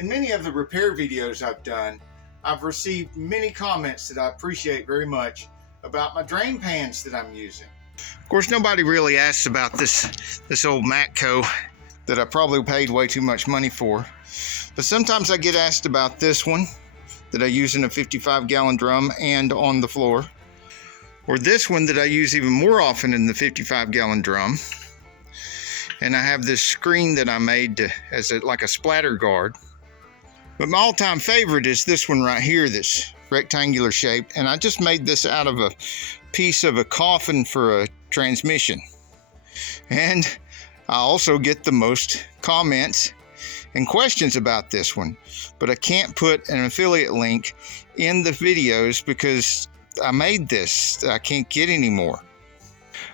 In many of the repair videos I've done, I've received many comments that I appreciate very much about my drain pans that I'm using. Of course, nobody really asks about this old Matco that I probably paid way too much money for. But sometimes I get asked about this one that I use in a 55-gallon drum and on the floor. Or this one that I use even more often in the 55-gallon drum. And I have this screen that I made as like a splatter guard. But my all-time favorite is this one right here that's rectangular shaped. And I just made this out of a piece of a coffin for a transmission. And I also get the most comments and questions about this one. But I can't put an affiliate link in the videos because I made this. I can't get any more.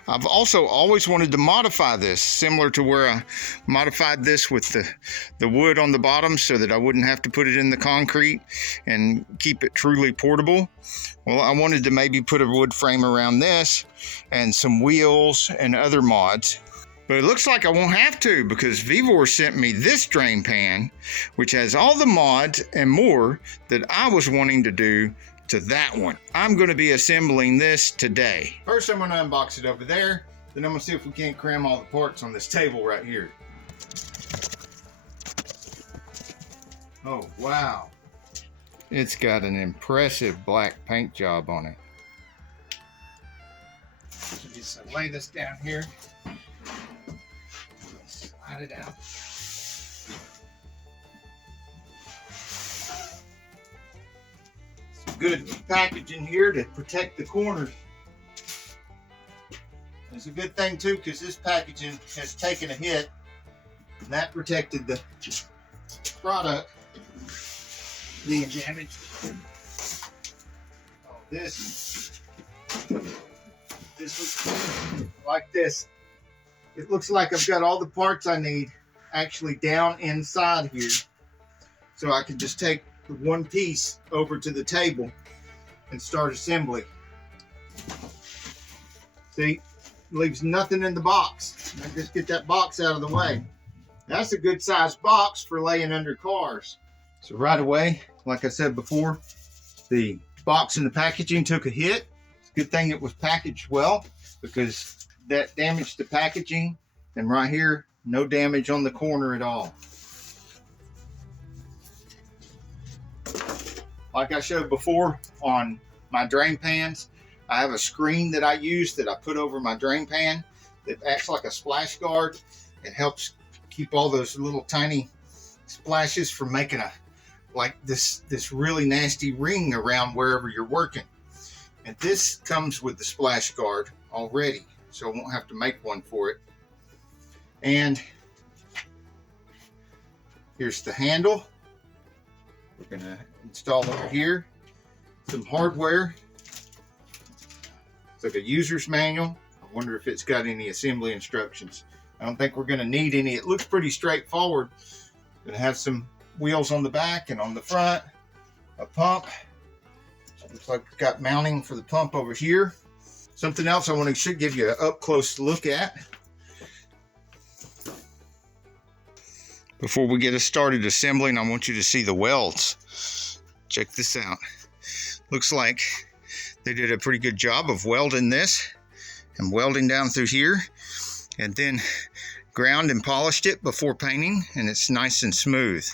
I've also always wanted to modify this, similar to where I modified this with the wood on the bottom so that I wouldn't have to put it in the concrete and keep it truly portable. Well, I wanted to maybe put a wood frame around this and some wheels and other mods. But it looks like I won't have to because Vevor sent me this drain pan, which has all the mods and more that I was wanting to do to that one. I'm going to be assembling this today. First, I'm going to unbox it over there. Then I'm going to see if we can't cram all the parts on this table right here. Oh, wow. It's got an impressive black paint job on it. So just lay this down here. Slide it out. Good packaging here to protect the corners. It's a good thing too because this packaging has taken a hit and that protected the product being damaged. Oh, this looks like this. It looks like I've got all the parts I need actually down inside here, so I can just take the one piece over to the table and start assembly. See, leaves nothing in the box. I just get that box out of the way. That's a good sized box for laying under cars. So right away, like I said before, the box and the packaging took a hit. It's a good thing it was packaged well because that damaged the packaging. And right here, no damage on the corner at all. Like I showed before on my drain pans, I have a screen that I use that I put over my drain pan that acts like a splash guard. It helps keep all those little tiny splashes from making this really nasty ring around wherever you're working. And this comes with the splash guard already, so I won't have to make one for it. And here's the handle. We're gonna install over here some hardware. It's like a user's manual. I wonder if it's got any assembly instructions. I don't think we're gonna need any. It looks pretty straightforward. Gonna have some wheels on the back and on the front, a pump. Looks like it's got mounting for the pump over here. Something else I want to give you an up close look at. Before we get us started assembling, I want you to see the welds. Check this out. Looks like they did a pretty good job of welding this and welding down through here, and then ground and polished it before painting, and it's nice and smooth.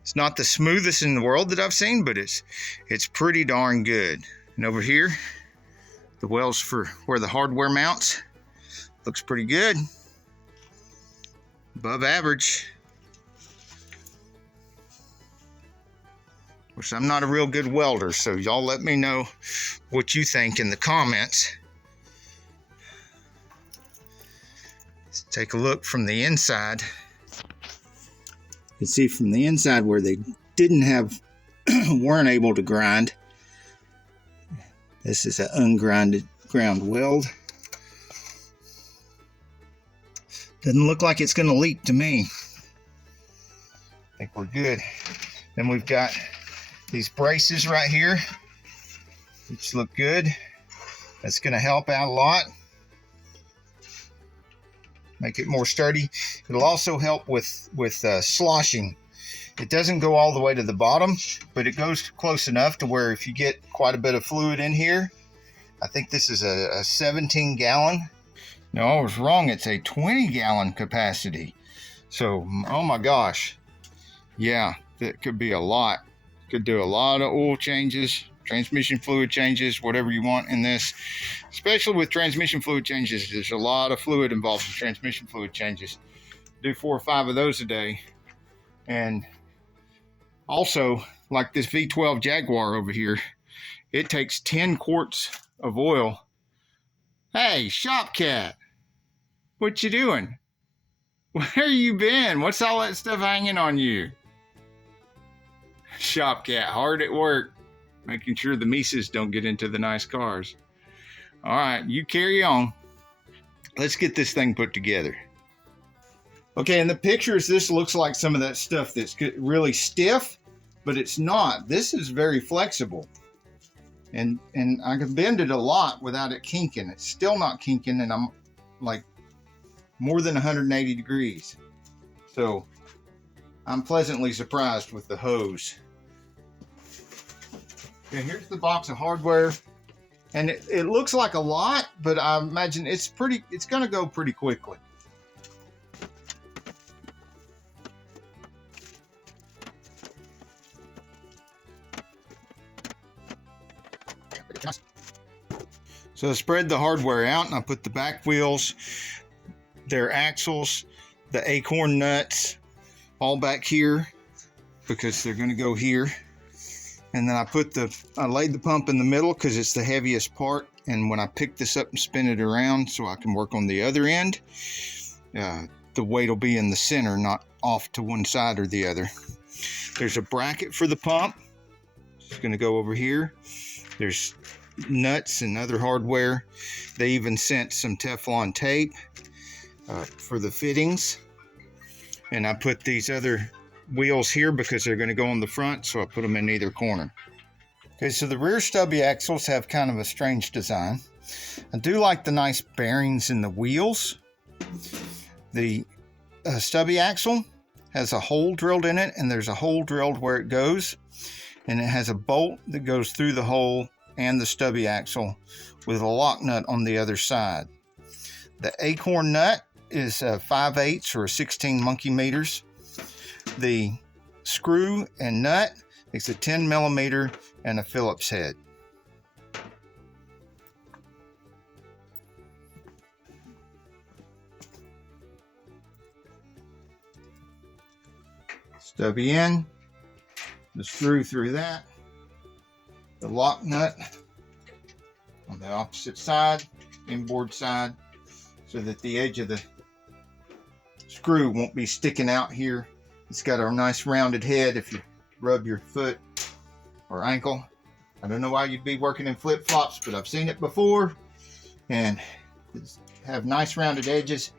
It's not the smoothest in the world that I've seen, but it's pretty darn good. And over here, the welds for where the hardware mounts, looks pretty good. Above average. Of course, I'm not a real good welder, so y'all let me know what you think in the comments. Let's take a look from the inside. You can see from the inside where they weren't able to grind. This is an ground weld. Doesn't look like it's going to leak to me. I think we're good. Then we've got these braces right here, which look good. That's going to help out a lot. Make it more sturdy. It'll also help with sloshing It doesn't go all the way to the bottom, but it goes close enough to where if you get quite a bit of fluid in here, I think this is a 17 gallon. No, I was wrong. It's a 20 gallon capacity. So, oh my gosh. Yeah, that could be a lot. Could do a lot of oil changes, transmission fluid changes, whatever you want in this. Especially with transmission fluid changes, there's a lot of fluid involved in transmission fluid changes. Do 4 or 5 of those a day. And also, like this V12 Jaguar over here, it takes 10 quarts of oil. Hey, shop cat, what you doing? Where you been? What's all that stuff hanging on you? Shop cat, hard at work, making sure the Mises don't get into the nice cars. All right, you carry on. Let's get this thing put together. Okay, in the pictures, this looks like some of that stuff that's really stiff, but it's not. This is very flexible. And I can bend it a lot without it kinking. It's still not kinking, and I'm like more than 180 degrees. So I'm pleasantly surprised with the hose. Okay, here's the box of hardware. And it looks like a lot, but I imagine it's gonna go pretty quickly. So I spread the hardware out and I put the back wheels, their axles, the acorn nuts, all back here because they're gonna go here. And then I laid the pump in the middle because it's the heaviest part. And when I pick this up and spin it around so I can work on the other end, the weight will be in the center, not off to one side or the other. There's a bracket for the pump. It's gonna go over here. There's nuts and other hardware. They even sent some Teflon tape for the fittings. And I put these other wheels here because they're going to go on the front, so I put them in either corner. Okay, so the rear stubby axles have kind of a strange design. I do like the nice bearings in the wheels. The stubby axle has a hole drilled in it, and there's a hole drilled where it goes, and it has a bolt that goes through the hole and the stubby axle with a lock nut on the other side. The acorn nut is 5/8 or 16 monkey meters. The screw and nut is a 10 millimeter and a Phillips head. Stubby in, the screw through that, the lock nut on the opposite side, inboard side, so that the edge of the screw won't be sticking out here. It's got a nice rounded head if you rub your foot or ankle. I don't know why you'd be working in flip-flops, but I've seen it before. And have nice rounded edges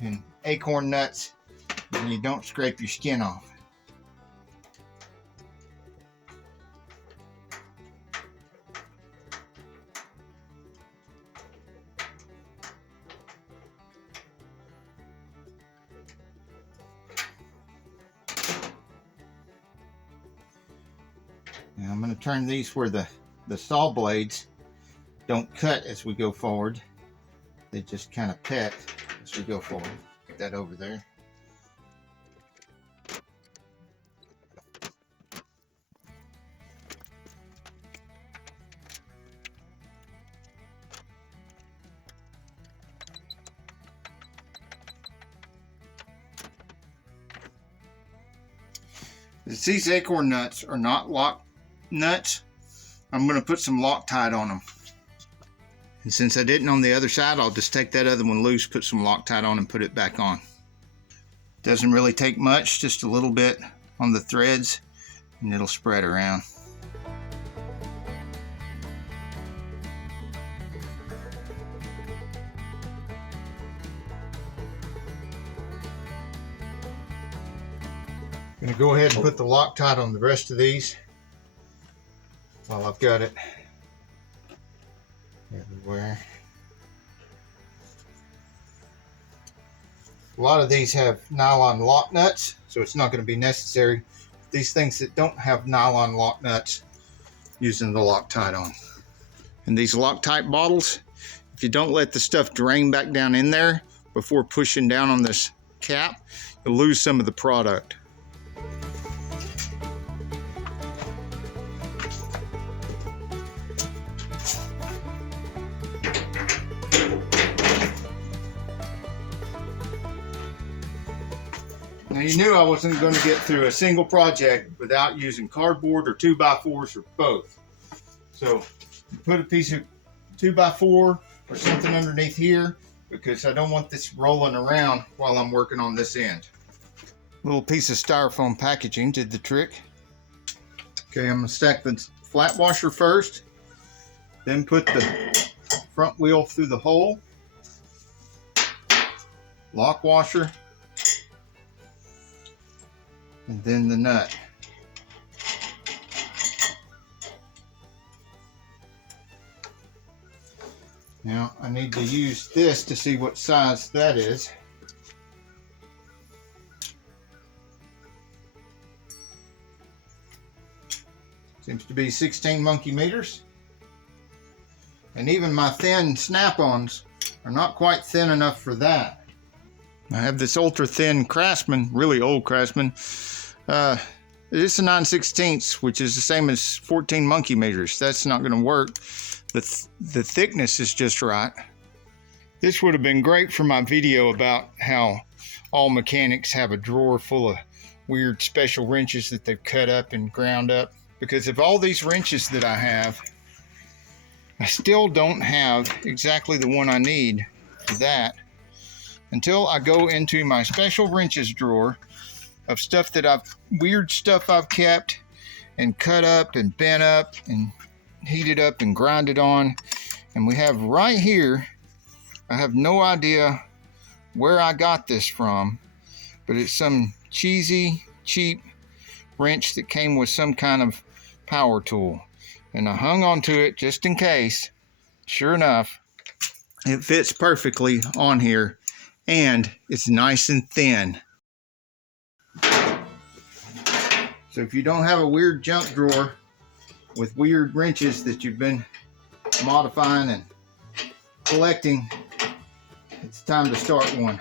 and acorn nuts, and you don't scrape your skin off. Now I'm going to turn these where the saw blades don't cut as we go forward. They just kind of pet as we go forward. Get that over there. These acorn nuts are not lock nuts. I'm going to put some Loctite on them. And since I didn't on the other side, I'll just take that other one loose, put some Loctite on and put it back on. Doesn't really take much, just a little bit on the threads and it'll spread around. I'm going to go ahead and put the Loctite on the rest of these while I've got it everywhere. A lot of these have nylon lock nuts, so it's not going to be necessary. These things that don't have nylon lock nuts, using the Loctite on. And these Loctite bottles, if you don't let the stuff drain back down in there before pushing down on this cap, you'll lose some of the product. Now you knew I wasn't going to get through a single project without using cardboard or 2x4s or both. So put a piece of 2x4 or something underneath here, because I don't want this rolling around while I'm working on this end. Little piece of styrofoam packaging did the trick. Okay, I'm going to stack the flat washer first, then put the front wheel through the hole, lock washer, and then the nut. Now I need to use this to see what size that is. Seems to be 16 monkey meters. And even my thin snap-ons are not quite thin enough for that. I have this ultra thin Craftsman, really old Craftsman. It's a 9/16, which is the same as 14 monkey meters. That's not going to work. The thickness is just right. This would have been great for my video about how all mechanics have a drawer full of weird special wrenches that they've cut up and ground up. Because of all these wrenches that I have, I still don't have exactly the one I need for that until I go into my special wrenches drawer of stuff that weird stuff I've kept and cut up and bent up and heated up and grinded on. And we have right here, I have no idea where I got this from, but it's some cheesy, cheap wrench that came with some kind of power tool. And I hung on to it just in case. Sure enough, it fits perfectly on here, and it's nice and thin. So if you don't have a weird junk drawer with weird wrenches that you've been modifying and collecting, it's time to start one.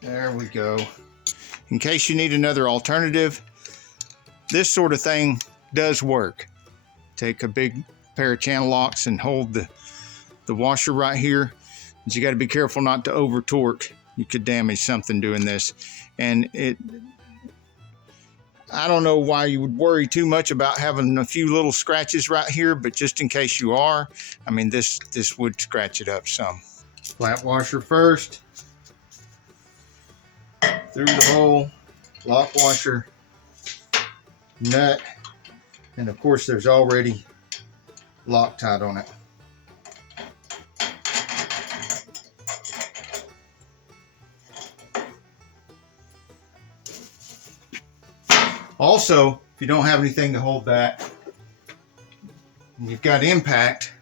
There we go. In case you need another alternative, this sort of thing does work. Take a big pair of channel locks and hold the washer right here. But you got to be careful not to over torque. You could damage something doing this. And I don't know why you would worry too much about having a few little scratches right here, but just in case you are, I mean, this would scratch it up some. Flat washer first, through the hole, lock washer, nut, and of course there's already Loctite on it. Also, if you don't have anything to hold that, and you've got impact,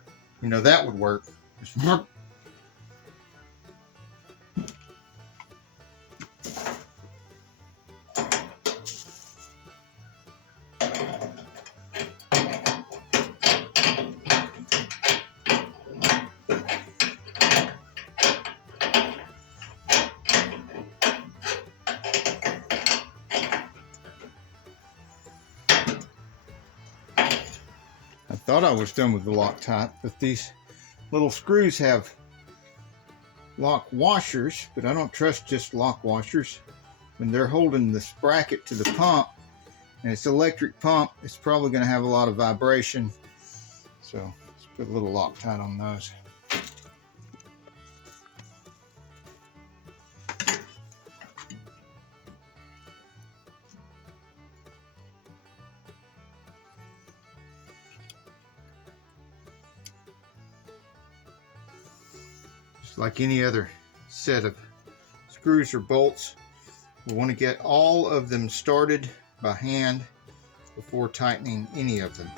you know, that would work. Just thought I was done with the Loctite, but these little screws have lock washers, but I don't trust just lock washers. When they're holding this bracket to the pump, and it's an electric pump, it's probably going to have a lot of vibration. So let's put a little Loctite on those. Like any other set of screws or bolts, we want to get all of them started by hand before tightening any of them.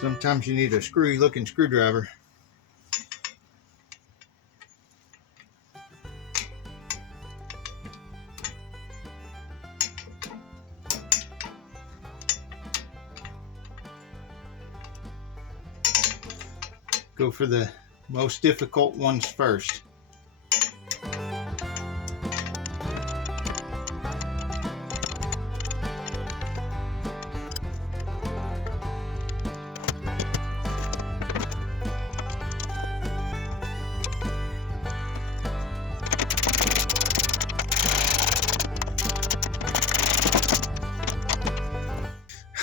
Sometimes you need a screwy looking screwdriver. Go for the most difficult ones first.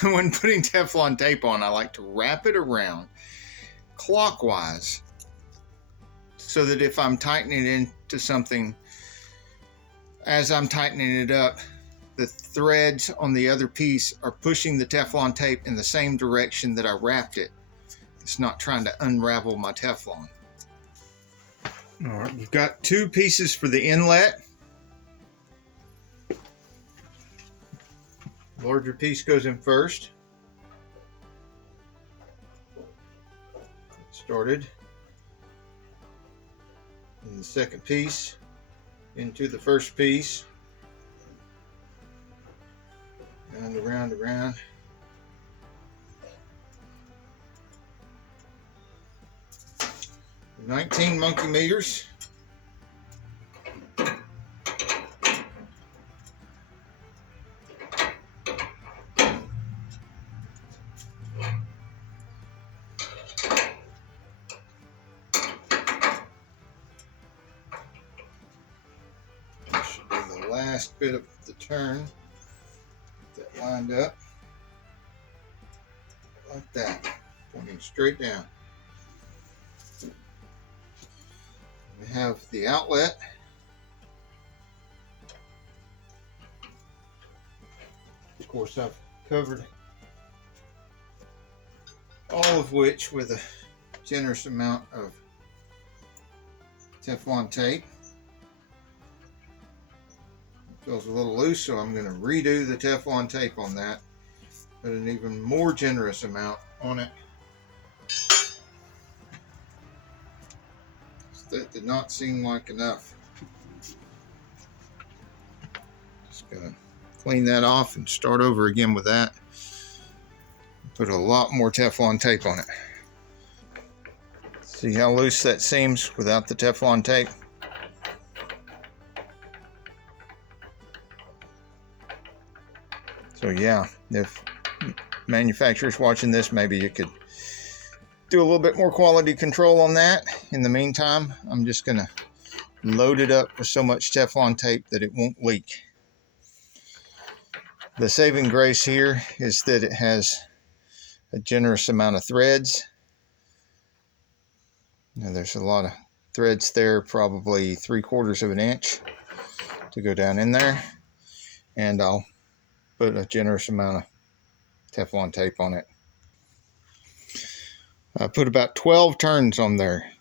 When putting Teflon tape on, I like to wrap it around clockwise so that if I'm tightening it into something, as I'm tightening it up, the threads on the other piece are pushing the Teflon tape in the same direction that I wrapped it. It's not trying to unravel my Teflon. All right, you've got two pieces for the inlet. Larger piece goes in first. Started. And the second piece into the first piece. And around. 19 monkey meters. Last bit of the turn, that lined up like that, pointing straight down. We have the outlet. Of course, I've covered all of which with a generous amount of Teflon tape. Feels a little loose, so I'm going to redo the Teflon tape on that. Put an even more generous amount on it. That did not seem like enough. Just going to clean that off and start over again with that. Put a lot more Teflon tape on it. See how loose that seems without the Teflon tape? So yeah, if manufacturers watching this, maybe you could do a little bit more quality control on that. In the meantime, I'm just going to load it up with so much Teflon tape that it won't leak. The saving grace here is that it has a generous amount of threads. Now there's a lot of threads there, probably 3/4 of an inch to go down in there. And I'll put a generous amount of Teflon tape on it. I put about 12 turns on there.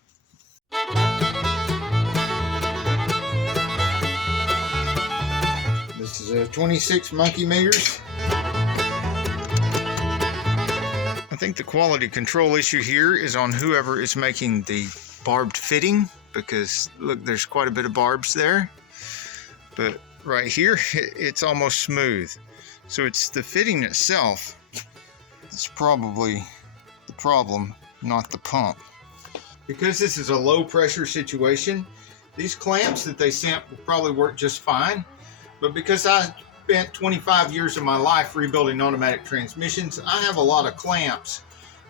This is a 26 monkey meters. I think the quality control issue here is on whoever is making the barbed fitting, because look, there's quite a bit of barbs there. But right here, it's almost smooth. So it's the fitting itself that's probably the problem, not the pump. Because this is a low pressure situation, these clamps that they sent will probably work just fine. But because I spent 25 years of my life rebuilding automatic transmissions, I have a lot of clamps,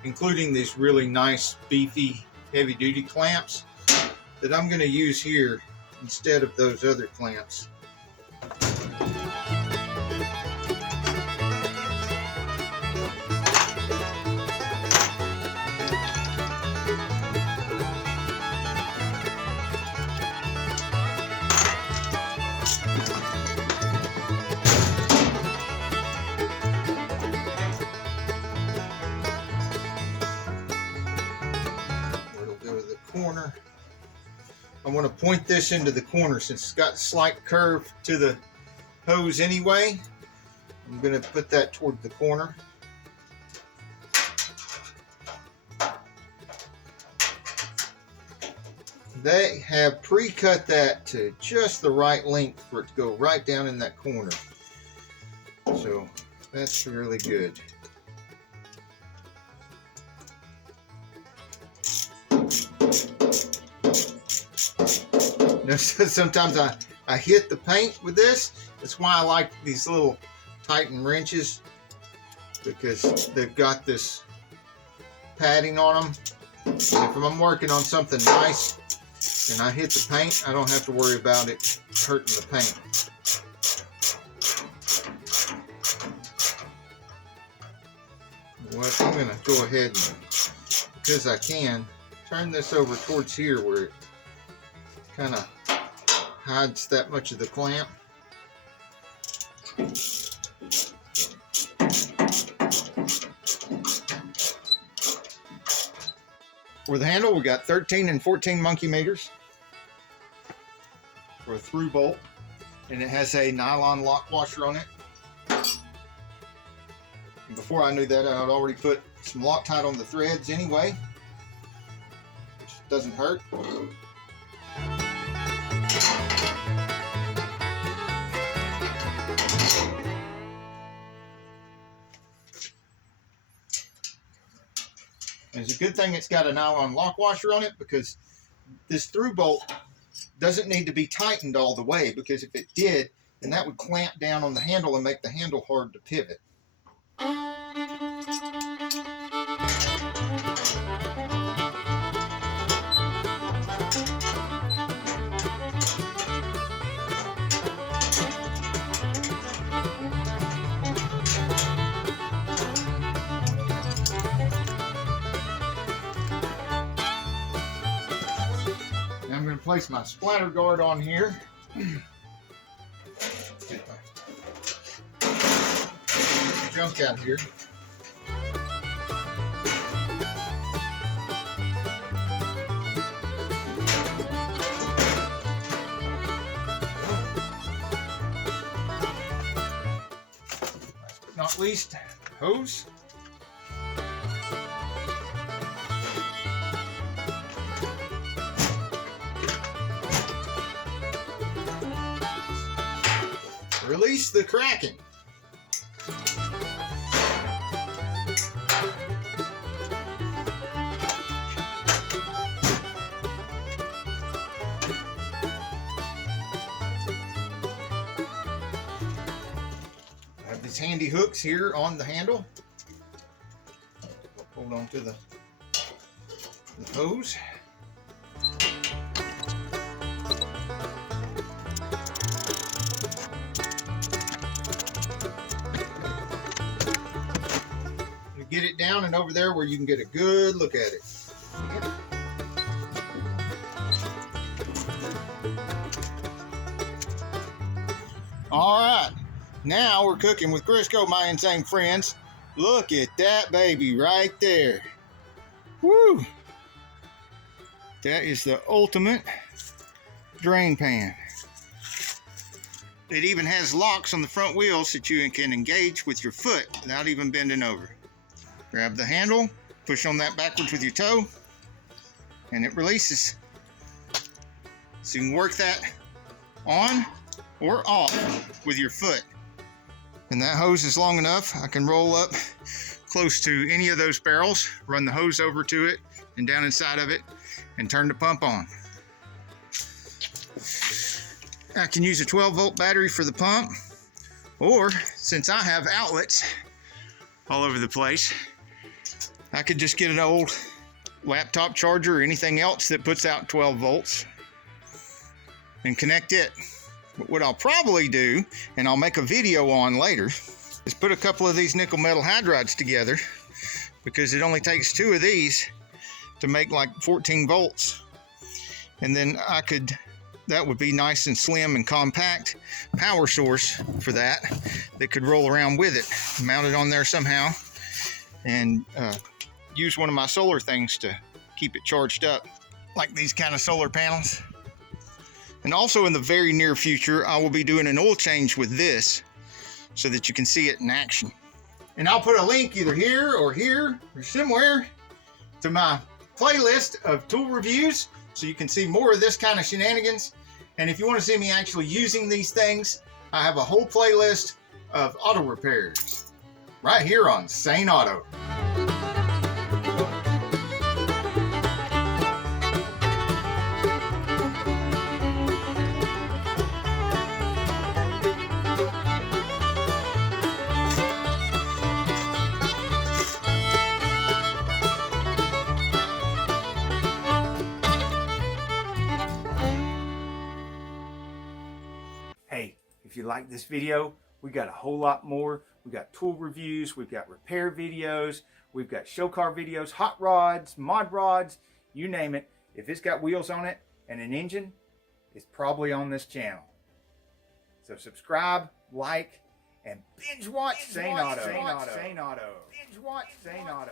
including these really nice, beefy, heavy duty clamps that I'm going to use here instead of those other clamps. Corner. I want to point this into the corner since it's got a slight curve to the hose anyway. I'm going to put that toward the corner. they have pre-cut that to just the right length for it to go right down in that corner. So that's really good. You know, sometimes I hit the paint with this. That's why I like these little Titan wrenches, because they've got this padding on them. And if I'm working on something nice and I hit the paint, I don't have to worry about it hurting the paint. What I'm going to go ahead and, because I can, turn this over towards here where it kind of hides that much of the clamp. For the handle, we got 13 and 14 monkey meters for a through bolt, and it has a nylon lock washer on it. And before I knew that, I had already put some Loctite on the threads anyway, which doesn't hurt. And it's a good thing it's got a nylon lock washer on it, because this through bolt doesn't need to be tightened all the way, because if it did, then that would clamp down on the handle and make the handle hard to pivot. I'm going to place my splatter guard on here. Get my junk out here. Not least, hose. Release the cracking. I have these handy hooks here on the handle. Hold on to the hose. Get it down and over there where you can get a good look at it. All right, now we're cooking with Crisco, my insane friends. Look at that baby right there. Woo! That is the ultimate drain pan. It even has locks on the front wheels that you can engage with your foot without even bending over. Grab the handle, push on that backwards with your toe, and it releases. So you can work that on or off with your foot. And that hose is long enough, I can roll up close to any of those barrels, run the hose over to it and down inside of it, and turn the pump on. I can use a 12-volt battery for the pump, or since I have outlets all over the place, I could just get an old laptop charger or anything else that puts out 12 volts and connect it. But what I'll probably do, and I'll make a video on later, is put a couple of these nickel metal hydrides together, because it only takes 2 of these to make like 14 volts. And then that would be nice and slim and compact power source for that could roll around with it, mount it on there somehow, and use one of my solar things to keep it charged up, like these kind of solar panels. And also in the very near future, I will be doing an oil change with this so that you can see it in action. And I'll put a link either here or somewhere to my playlist of tool reviews so you can see more of this kind of shenanigans. And if you want to see me actually using these things, I have a whole playlist of auto repairs right here on Saneauto. Hey, if you like this video, we got a whole lot more. We got tool reviews, we've got repair videos, we've got show car videos, hot rods, mod rods, you name it. If it's got wheels on it and an engine, it's probably on this channel. So subscribe, like, and binge watch Saneauto. Binge watch Saneauto.